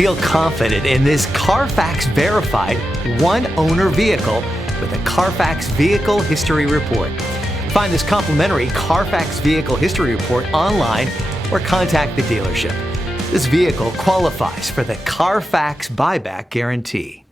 Feel confident in this Carfax verified one-owner vehicle with a Carfax Vehicle History Report. Find this complimentary Carfax Vehicle History Report online or contact the dealership. This vehicle qualifies for the Carfax Buyback Guarantee.